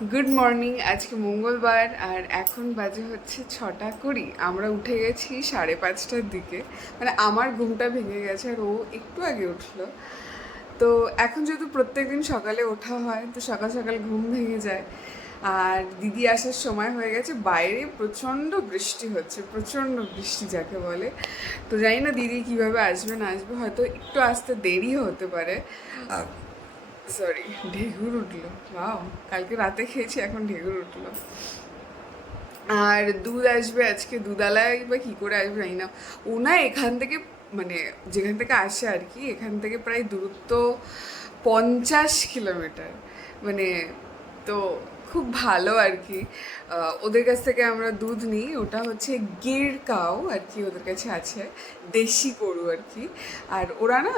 Good morning. আজকে মঙ্গলবার আর এখন বাজে হচ্ছে 6:20। আমরা উঠে গেছি 5:30টার দিকে। মানে আমার ঘুমটা ভেঙে গেছে আর ও একটু আগে উঠলো। তো এখন যেহেতু প্রত্যেকদিন সকালে ওঠা হয় তো সকাল সকাল ঘুম ভেঙে যায়। আর দিদি আসার সময় হয়ে গেছে, বাইরে প্রচণ্ড বৃষ্টি হচ্ছে, প্রচণ্ড বৃষ্টি যাকে বলে। তো জানি না দিদি কীভাবে আসবে না আসবে, হয়তো একটু আসতে দেরিও হতে পারে। সরি, ঢেকুর উঠলো। বাও, কালকে রাতে খেয়েছি, এখন ঢেকুর উঠলো। আর দুধ আসবে আজকে, দুধালাই বা কী করে আসবে জানি না। ও না এখান থেকে, মানে যেখান থেকে আসে আর কি, এখান থেকে প্রায় দূরত্ব 50 কিলোমিটার। মানে তো খুব ভালো আর কি। ওদের কাছ থেকে আমরা দুধ নিই, ওটা হচ্ছে গির কাউ আর কি, ওদের কাছে আছে দেশি গরু আর কি। আর ওরা না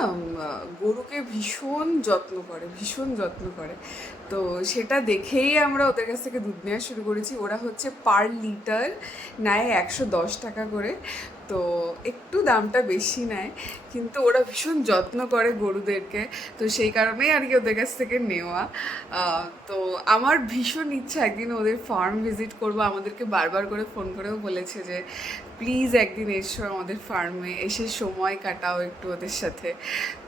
গরুকে ভীষণ যত্ন করে, ভীষণ যত্ন করে। তো সেটা দেখেই আমরা ওদের কাছ থেকে দুধ নেওয়া শুরু করেছি। ওরা হচ্ছে পার লিটার নেয় 110 টাকা করে। তো একটু দামটা বেশি নেয়, কিন্তু ওরা ভীষণ যত্ন করে গরুদেরকে। তো সেই কারণেই আর কি ওদের কাছ থেকে নেওয়া। তো আমার ভীষণ ইচ্ছা একদিন ওদের ফার্ম ভিজিট করবো। আমাদেরকে বারবার করে ফোন করেও বলেছে যে প্লিজ একদিন এসো আমাদের ফার্মে, এসে সময় কাটাও একটু ওদের সাথে।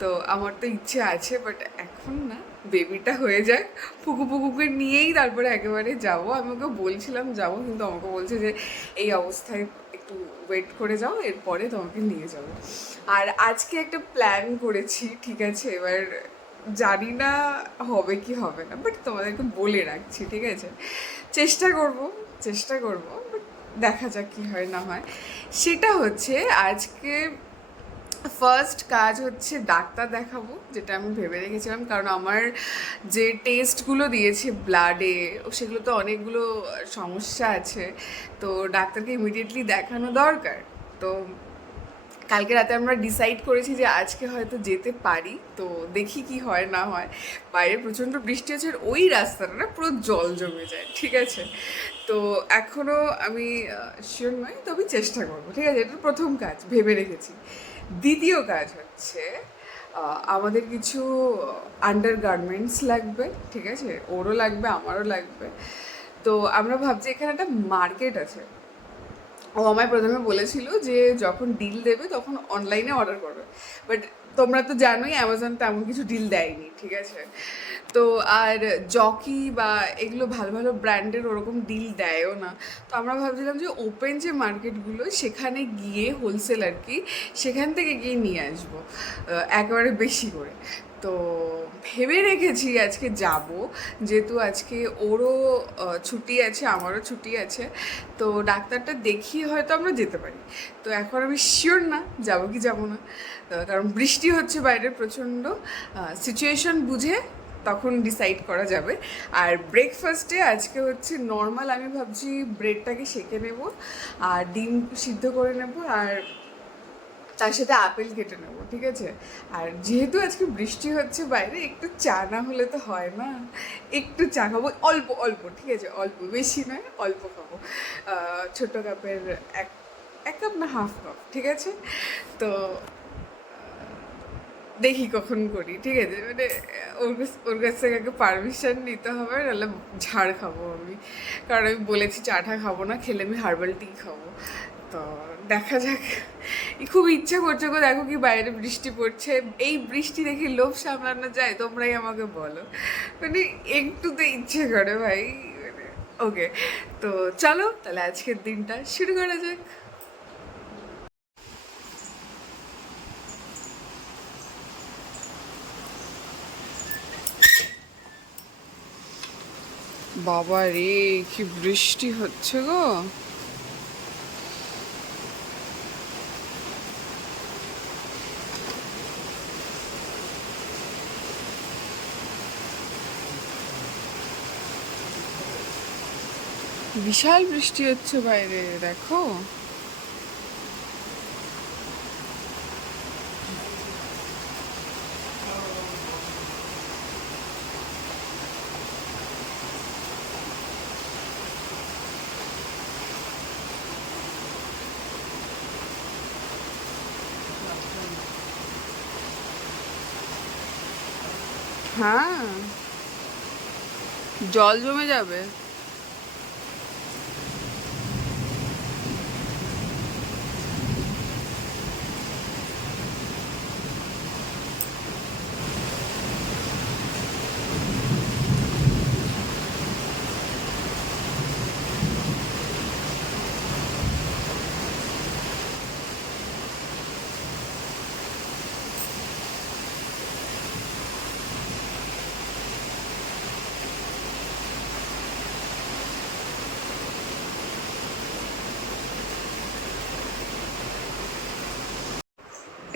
তো আমার তো ইচ্ছে আছে, বাট এখন না, বেবিটা হয়ে যাক, পুকুকে নিয়েই তারপরে একেবারে যাব। আমি ওকে বলছিলাম যাবো, কিন্তু আমাকে বলছে যে এই অবস্থায় একটু ওয়েট করে যাও, এরপরে তোমাকে নিয়ে যাব। আর আজকে একটা প্ল্যান করেছি, ঠিক আছে? এবার জানি না হবে কি হবে না, বাট তোমাদেরকে বলে রাখছি, ঠিক আছে? চেষ্টা করব, চেষ্টা করব, বাট দেখা যাক কী হয় না হয়। সেটা হচ্ছে আজকে ফার্স্ট কাজ হচ্ছে ডাক্তার দেখাবো, যেটা আমি ভেবে রেখেছিলাম, কারণ আমার যে টেস্টগুলো দিয়েছে ব্লাডে, সেগুলো তো অনেকগুলো সমস্যা আছে। তো ডাক্তারকে ইমিডিয়েটলি দেখানো দরকার। তো কালকে রাতে আমরা ডিসাইড করেছি যে আজকে হয়তো যেতে পারি। তো দেখি কি হয় না হয়। বাইরে প্রচণ্ড বৃষ্টি হচ্ছে আর ওই রাস্তাটা না পুরো জল জমে যায়, ঠিক আছে? তো এখনও আমি শিওর নই, তবে চেষ্টা করবো, ঠিক আছে? এটা প্রথম কাজ ভেবে রেখেছি। দ্বিতীয় কাজ হচ্ছে আমাদের কিছু আন্ডার গার্মেন্টস লাগবে, ঠিক আছে? ওরও লাগবে, আমারও লাগবে। তো আমরা ভাবছি এখানে একটা মার্কেট আছে। ও আমায় প্রথমে বলেছিল যে যখন ডিল দেবে তখন অনলাইনে অর্ডার করবে, বাট তোমরা তো জানোই অ্যামাজন তেমন কিছু ডিল দেয়নি, ঠিক আছে? তো আর জকি বা এগুলো ভালো ভালো ব্র্যান্ডের ওরকম ডিল দেয়ও না। তো আমরা ভাবছিলাম যে ওপেন যে মার্কেটগুলো সেখানে গিয়ে, হোলসেল আর কি, সেখান থেকে গিয়ে নিয়ে আসবো একেবারে বেশি করে। তো ভেবে রেখেছি আজকে যাব, যেহেতু আজকে ওরও ছুটি আছে, আমারও ছুটি আছে। তো ডাক্তারটা দেখিয়ে হয়তো আমরা যেতে পারি। তো এখন আমি শিওর না যাবো কি যাবো না, কারণ বৃষ্টি হচ্ছে বাইরে প্রচণ্ড। সিচুয়েশন বুঝে তখন ডিসাইড করা যাবে। আর ব্রেকফাস্টে আজকে হচ্ছে নর্মাল, আমি ভাবছি ব্রেডটাকে সেঁকে নেব আর ডিম সিদ্ধ করে নেব, আর তার সাথে আপেল কেটে নেবো, ঠিক আছে? আর যেহেতু আজকে বৃষ্টি হচ্ছে বাইরে, একটু চা না হলে তো হয় না। একটু চা খাবো, অল্প অল্প, ঠিক আছে? অল্প, বেশি নয়, অল্প খাবো। ছোটো কাপের এক এক কাপ না, হাফ কাপ, ঠিক আছে? তো দেখি কখন করি, ঠিক আছে? মানে ওর কাছ থেকে আগে পারমিশন নিতে হবে, নাহলে ঝাড় খাবো আমি। কারণ আমি বলেছি চাটা খাবো না, খেলে আমি হার্বাল টি খাবো। তো দেখা যাক। খুব ইচ্ছা করছে গো, দেখো কি বাইরে বৃষ্টি পড়ছে। এই বৃষ্টি দেখে লোভ সামলানো যায়? তোমরাই আমাকে বলো। মানে একটু তো ইচ্ছে করে ভাই। মানে ওকে, তো চলো তাহলে আজকের দিনটা শুরু করা যাক। বাবা রে, কি বৃষ্টি হচ্ছে গো! বিশাল বৃষ্টি হচ্ছে বাইরে, দেখো। হ্যাঁ, জল জমে যাবে।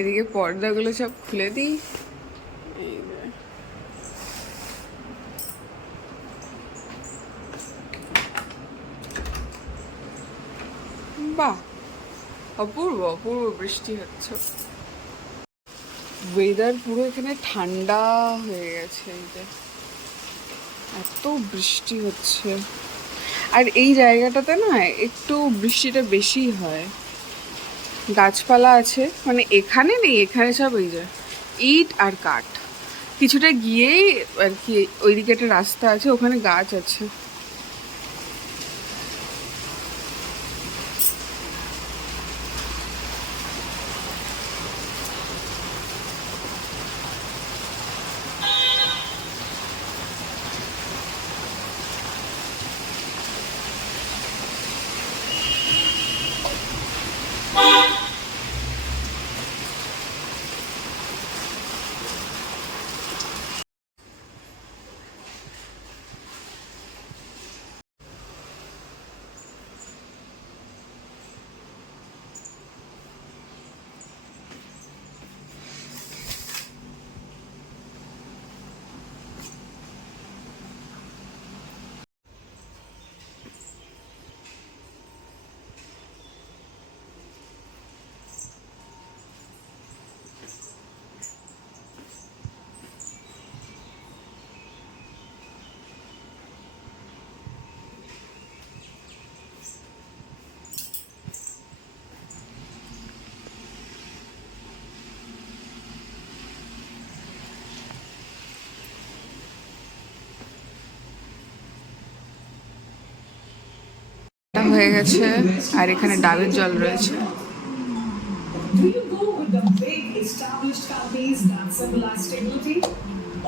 এদিকে পর্দাগুলো সব খুলে দিই। এই যে। বাহ, অপূর্ব অপূর্ব বৃষ্টি হচ্ছে। ওয়েদার পুরো এখানে ঠান্ডা হয়ে গেছে। এই যে এত বৃষ্টি হচ্ছে, আর এই জায়গাটাতে না একটু বৃষ্টিটা বেশি হয়। গাছপালা আছে, মানে এখানে নেই, এখানে সব এই যে ইট আর কাঠ। কিছুটা গিয়েই আর কি ওইদিকে একটা রাস্তা আছে, ওখানে গাছ আছে। হয়ে গেছে, আর এখানে ডাবের জল রয়েছে। Do you go with the big established companies that symbolize stability,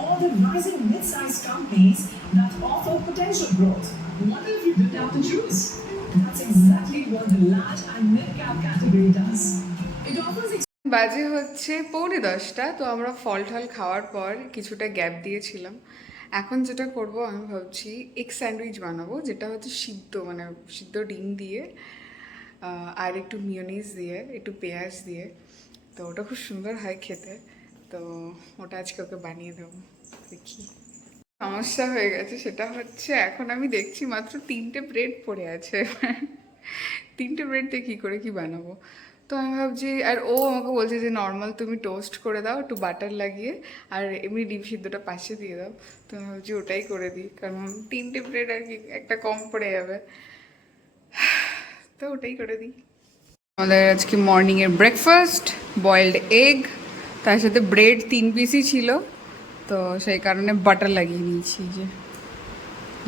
or the rising mid-sized companies that offer potential growth? What if you didn't have to choose? That's exactly what the large and mid-cap category does. It offers বাজে হচ্ছে 9:45, তো আমরা ফল টল খাওয়ার পর কিছুটা gap দিয়েছিলাম। এখন যেটা করব আমি ভাবছি এগ স্যান্ডউইচ বানাবো, যেটা হচ্ছে সিদ্ধ, মানে সিদ্ধ ডিম দিয়ে আর একটু মিয়োনিজ দিয়ে একটু পেঁয়াজ দিয়ে, তো ওটা খুব সুন্দর হয় খেতে। তো ওটা আজকে ওকে বানিয়ে দেবো, দেখি। সমস্যা হয়ে গেছে, সেটা হচ্ছে এখন আমি দেখছি মাত্র 3টে ব্রেড পড়ে আছে। 3টে ব্রেড দিয়ে কী করে কি বানাবো? তো আমি ভাবছি, আর ও আমাকে বলছে যে নর্মাল তুমি টোস্ট করে দাও একটু বাটার লাগিয়ে, আর এমনি ডিম সিদ্ধটা পাশে দিয়ে দাও। তো আমি ভাবছি ওটাই করে দিই, কারণ 3টে ব্রেড আর কি একটা কম পড়ে যাবে, তো ওটাই করে দিই। আমাদের আজকে মর্নিংয়ের ব্রেকফাস্ট বয়েলড এগ, তার সাথে ব্রেড 3 পিসই ছিল, তো সেই কারণে বাটার লাগিয়ে নিয়েছি। যে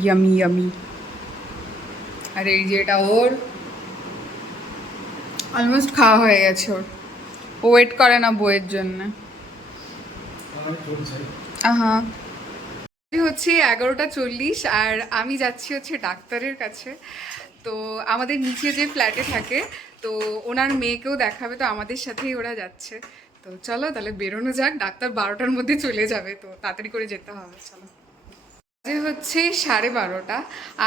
ইয়ামি ইয়ামি। আর এই যে এটা ওর অলমোস্ট খাওয়া হয়ে গেছে। ওর ও ওয়েট করে না বইয়ের জন্য। হ্যাঁ, হচ্ছে 11:40, আর আমি যাচ্ছি হচ্ছে ডাক্তারের কাছে। তো আমাদের নিচে যে ফ্ল্যাটে থাকে, তো ওনার মেয়েকেও দেখাবে, তো আমাদের সাথেই ওরা যাচ্ছে। তো চলো তাহলে বেরোনো যাক, ডাক্তার 12টার মধ্যে চলে যাবে, তো তাড়াতাড়ি করে যেতে হবে, চলো। যে হচ্ছে 12:30,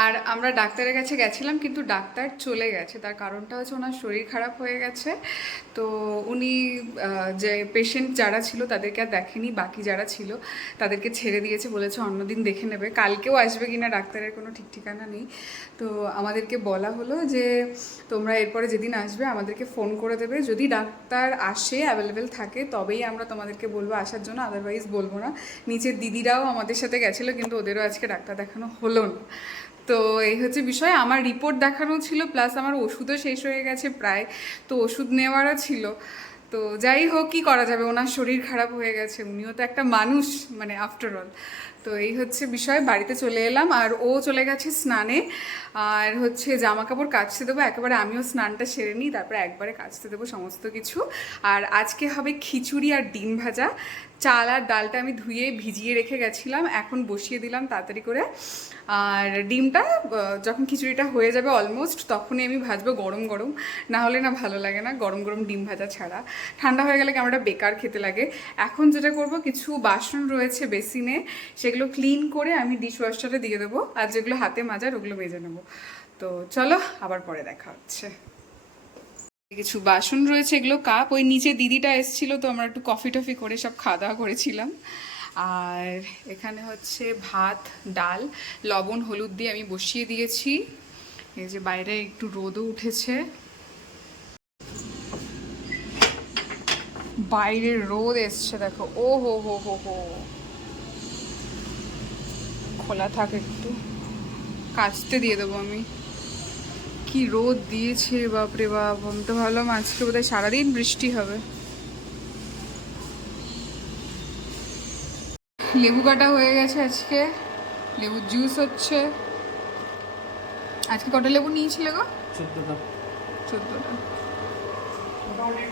আর আমরা ডাক্তারের কাছে গেছিলাম, কিন্তু ডাক্তার চলে গেছে। তার কারণটা হচ্ছে ওনার শরীর খারাপ হয়ে গেছে, তো উনি যে পেশেন্ট যারা ছিল তাদেরকে আর দেখেনি, বাকি যারা ছিল তাদেরকে ছেড়ে দিয়েছে, বলেছে অন্যদিন দেখে নেবে। কালকেও আসবে কিনা ডাক্তারের কোনো ঠিক ঠিকানা নেই। তো আমাদেরকে বলা হলো যে তোমরা এরপরে যেদিন আসবে আমাদেরকে ফোন করে দেবে, যদি ডাক্তার আসে অ্যাভেলেবেল থাকে তবেই আমরা তোমাদেরকে বলবো আসার জন্য, আদারওয়াইজ বলবো না। নিচের দিদিরাও আমাদের সাথে গেছিলো, কিন্তু ওদেরও আজকে ডাক্তার দেখানো হলো না। তো এই হচ্ছে বিষয়। আমার রিপোর্ট দেখানো ছিল, প্লাস আমার ওষুধও শেষ হয়ে গেছে প্রায়, তো ওষুধ নেওয়ারও ছিল। তো যাই হোক, কী করা যাবে, ওনার শরীর খারাপ হয়ে গেছে, উনিও তো একটা মানুষ, মানে আফটার অল। তো এই হচ্ছে বিষয়, বাড়িতে চলে এলাম আর ও চলে গেছে স্নানে। আর হচ্ছে জামা কাপড় কাচতে দেবো, একেবারে আমিও স্নানটা সেরে নিই, তারপরে একবারে কাচতে দেবো সমস্ত কিছু। আর আজকে হবে খিচুড়ি আর ডিম ভাজা। চাল আর ডালটা আমি ধুয়ে ভিজিয়ে রেখে গেছিলাম, এখন বসিয়ে দিলাম তাড়াতাড়ি করে। আর ডিমটা যখন খিচুড়িটা হয়ে যাবে অলমোস্ট, তখনই আমি ভাজবো গরম গরম, না হলে না ভালো লাগে না গরম গরম ডিম ভাজা ছাড়া। ঠান্ডা হয়ে গেলে কেমনটা বেকার খেতে লাগে। এখন যেটা করব, কিছু বাসন রয়েছে বেসিনে, সেগুলো ক্লিন করে আমি ডিশওয়াশারে দিয়ে দেবো, আর যেগুলো হাতে মাজার ওগুলো মেজে নেবো। তো চলো আবার পরে দেখা হচ্ছে। কিছু বাসন রয়েছে, এগুলো কাপ, ওই নিচে দিদিটা এসেছিলো তো আমরা একটু কফি টফি করে সব খাওয়া দাওয়া করেছিলাম। আর এখানে হচ্ছে ভাত ডাল লবণ হলুদ দিয়ে আমি বসিয়ে দিয়েছি। এই যে বাইরে একটু রোদও উঠেছে, বাইরে রোদ এসছে দেখো, ও হো হো হো হো। খোলা থাক, একটু কাচতে দিয়ে দেবো আমি। কি রোদ দিয়েছে বাপরে বাপ, আমি তো ভাবলাম আজকে বোধহয় সারাদিন বৃষ্টি হবে। লেবু কাটা হয়ে গেছে, আজকে লেবুর জুস হচ্ছে। আজকে কটা লেবু নিয়েছিলে গো? 14টা। 14টা। মোটামুটি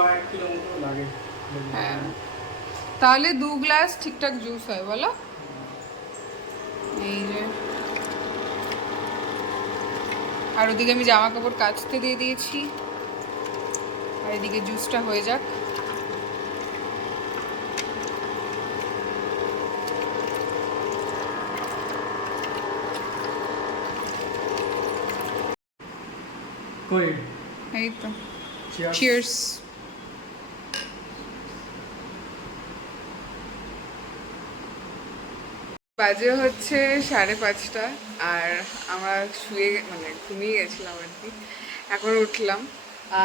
1 কিলো মতো লাগে। হ্যাঁ, তাহলে 2 গ্লাস ঠিকঠাক জুস হয় বলো। এই যে, আর ওদিকে আমি জামা কাপড় কাচতে দিয়ে দিয়েছি, আর এদিকে জুসটা হয়ে যাক। কই এই তো, Cheers. চিয়ার্স। বাজে হচ্ছে 5:30, আর আমরা শুয়ে মানে ঘুমিয়ে গেছিলাম আর কি, এখন উঠলাম।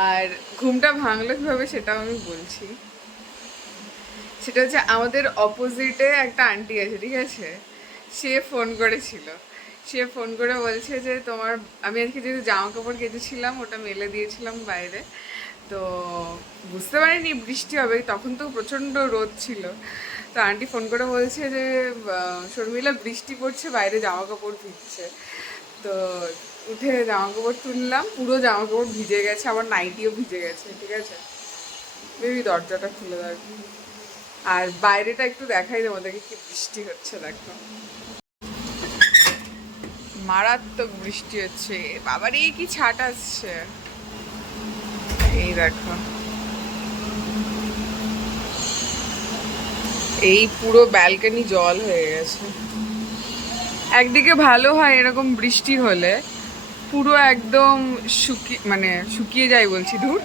আর ঘুমটা ভাঙলো কীভাবে সেটাও আমি বলছি। সেটা হচ্ছে, আমাদের অপোজিটে একটা আন্টি আছে, ঠিক আছে, সে ফোন করেছিল। সে ফোন করে বলছে যে তোমার, আমি আজকে যেহেতু জামা কাপড় কেচেছিলাম ওটা মেলে দিয়েছিলাম বাইরে, তো বুঝতে পারিনি বৃষ্টি হবে, তখন তো প্রচণ্ড রোদ ছিল। তো আন্টি ফোন করে বলছে যে শর্মিলা বৃষ্টি পড়ছে, বাইরে জামা কাপড় ভিজছে। তো উঠে জামা কাপড় তুললাম, পুরো জামা কাপড় ভিজে গেছে, আবার নাইটিও ভিজে গেছে, ঠিক আছে। বেবি দরজাটা খুলে দেখ, আর বাইরেটা একটু দেখাই দেবো দেখে কি বৃষ্টি হচ্ছে দেখো, মারাত্মক বৃষ্টি হচ্ছে। বাবার এই কি ছাট আসছে, এই দেখো, এই পুরো ব্যালকনি জল হয়ে গেছে। একদিকে ভালো হয় এরকম বৃষ্টি হলে, পুরো একদম শুকিয়ে যায় বলছি, ধুর,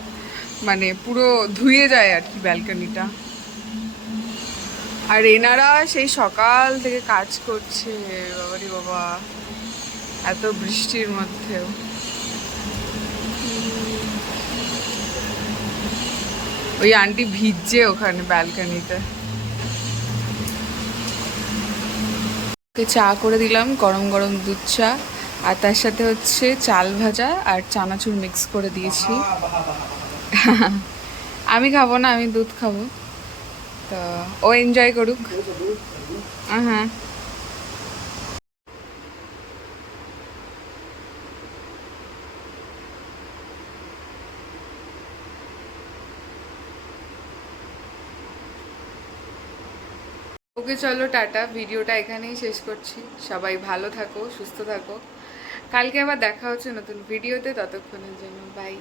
মানে পুরো ধুয়ে যায় আর কি ব্যালকনিটা। আর এনারা সেই সকাল থেকে কাজ করছে, বাবারি বাবা, এত বৃষ্টির মধ্যেও। ওই আন্টি ভিজছে ওখানে ব্যালকনিতে। চা করে দিলাম, গরম গরম দুধ চা, আর তার সাথে হচ্ছে চাল ভাজা আর চানাচুর মিক্স করে দিয়েছি। আমি খাবো না, আমি দুধ খাবো, তো ও এনজয় করুক। হ্যাঁ, ওকে চলো টাটা, ভিডিওটা এখানেই শেষ করছি। সবাই ভালো থাকো, সুস্থ থাকো, কালকে আবার দেখা হচ্ছে নতুন ভিডিওতে, ততক্ষণের জন্য বাই।